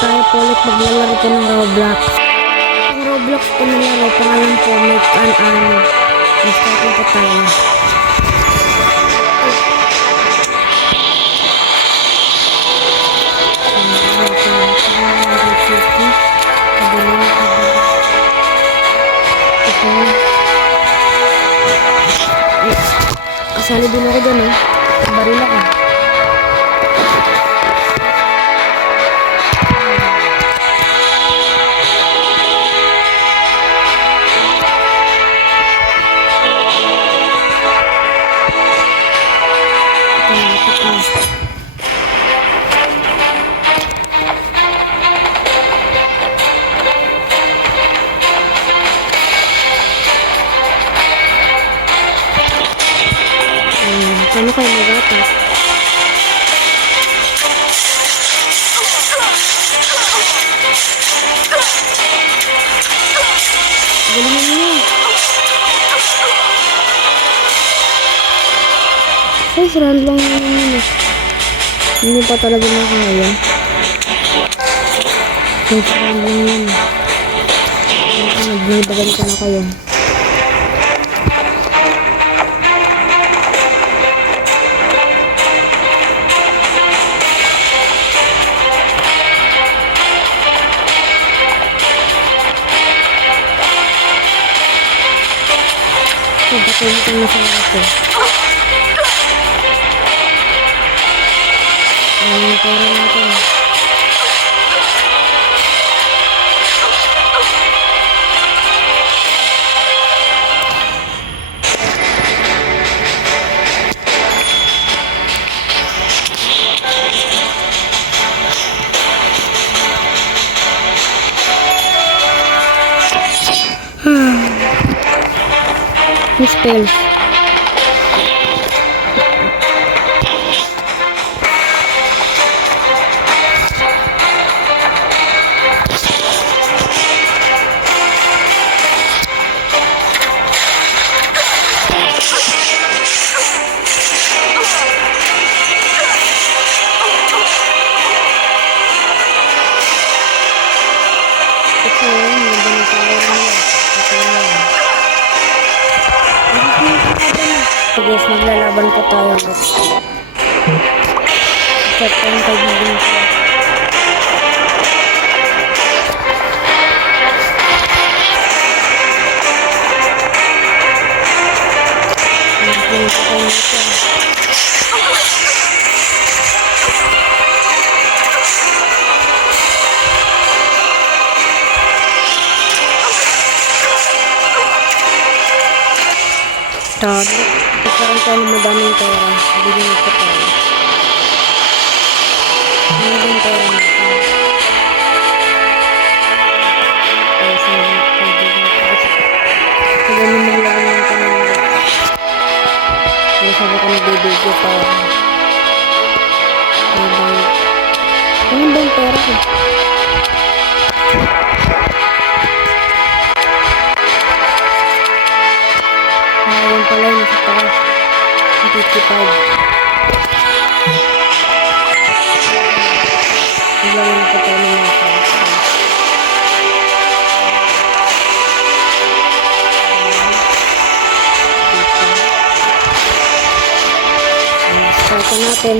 tayo po ulit maglalaro po ng Roblox. Ang Roblox po na laro, pangalan po, Make an Army. Start na po tayo. Kasali din ako dyan, eh. Baril ako. Paano kayo mag-atas? Galingan niyo. Guys, round lang yun. Hindi pa talaga makaya. Guys, round lang yun. Nagbagan ko na kayo. Pagkakalimutan mo sa natin. Maraming pera natin. Spells. Guys, maglalaban po tayo. Set po yung kaibigan ko. Nagkaroon tayo ng madaming pera. Bigyan ko tayo. Madaming pera natin. Kaya sa mga kaibigan ko. Kaya naman lang ng kanila. Kaya sabi ko nagbibigyo pa. Ano ba yung pera ko? Ayun pala yung nasa taas. 55. Naglaman na po tayo ng mga taas. Start natin.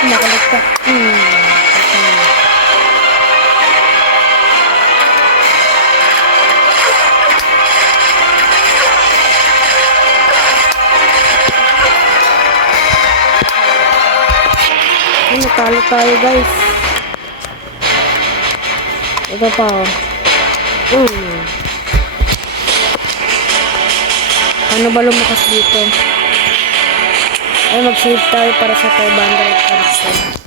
Nakaligtas. Natalo tayo, guys. Ito pa, oh. Ano ba lumakas dito? Ay, mag-save tayo para sa 500%.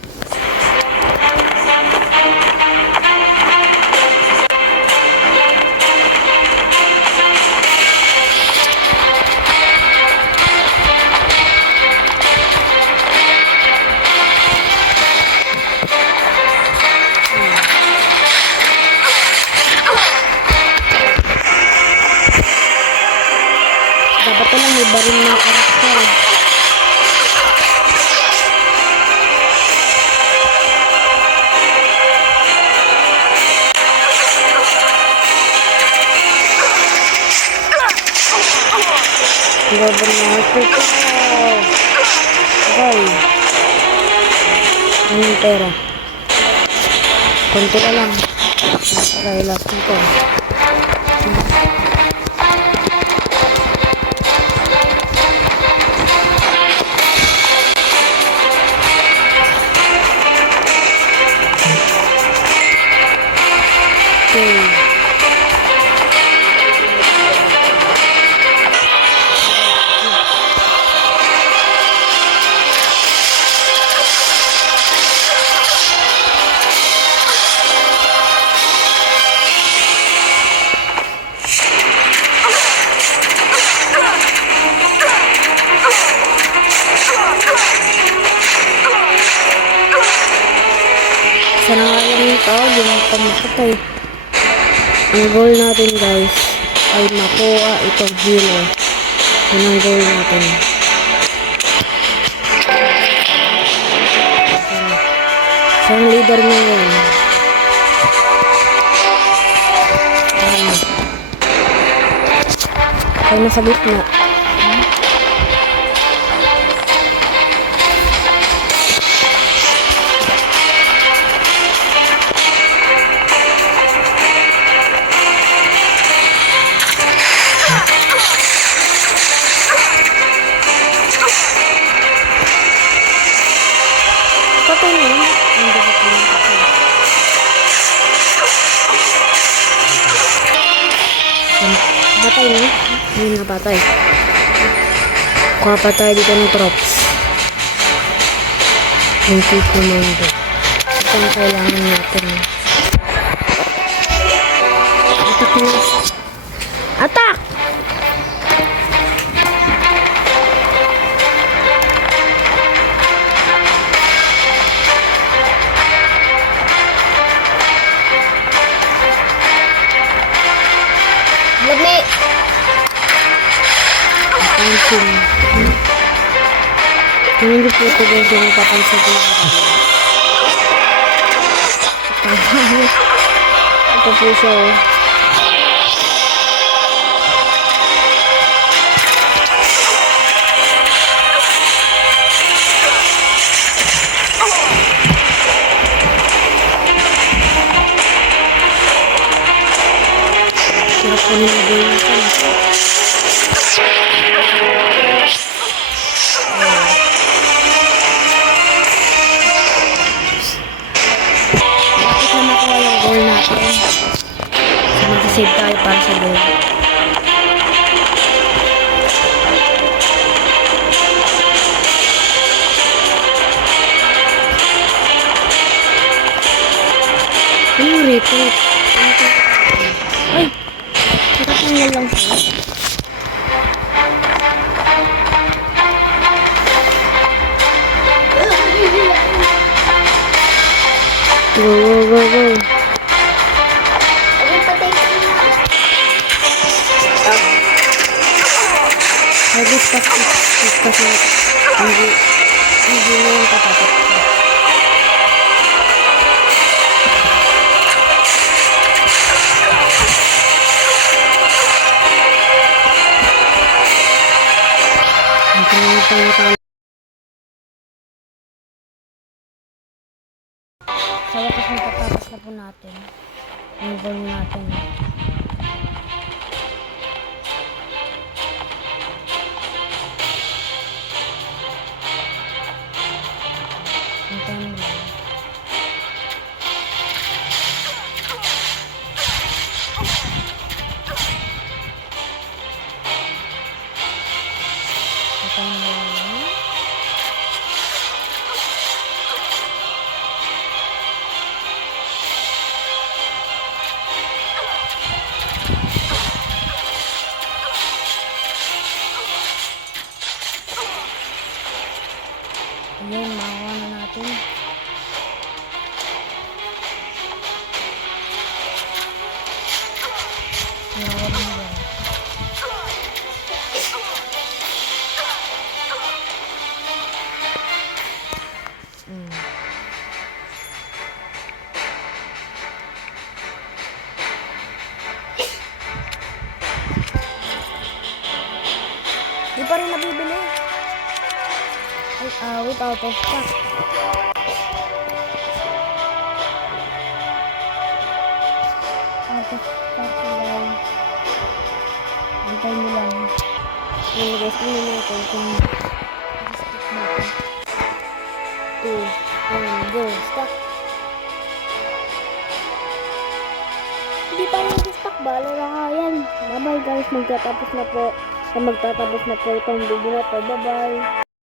laban natin. Okay. Ano yung pera? Konti na lang. Okay, last na ko. Okay. Sana nga lang yung tao, yung pamakatay. Ang goal natin guys ay makuha itong hero. Yun ang goal natin. Siya ang leader niya ngayon. Ay nasa gitna. Patay na yun. Hindi ko pa yung patay. Patay na. Hindi na patay. Kuha pa tayo dito ng props. Hindi commando. Ito ang kailangan natin. Attack na. Attack! Lagni! Papansin. Kung hindi po ito guys, yung papansin ko yung ito po siya oh. Sarap po nila gawin ito. Bakit na makuha yung goal natin? So, mag-save tayo para sa goal. Ano yung report? Ay! Nakatinggal lang siya. Go, go, go, go. Ay, patay ka na. Nagis kasi hindi mo yung tatapat ko. Sa wakas matatapos na po natin ang goal natin. Hintayin mo lang. Hintayin mo lang. Ayan, makuha na natin. Nakuha na yan. Di pa rin without a stock. Out of stock guys. Antay mo lang. Ano guys, tingnan natin kung stock natin. 2, 1, go, stock. Hindi pa yung stock, bala na nga yan. Bye bye guys, magtatapos na po itong video na to. Bye bye.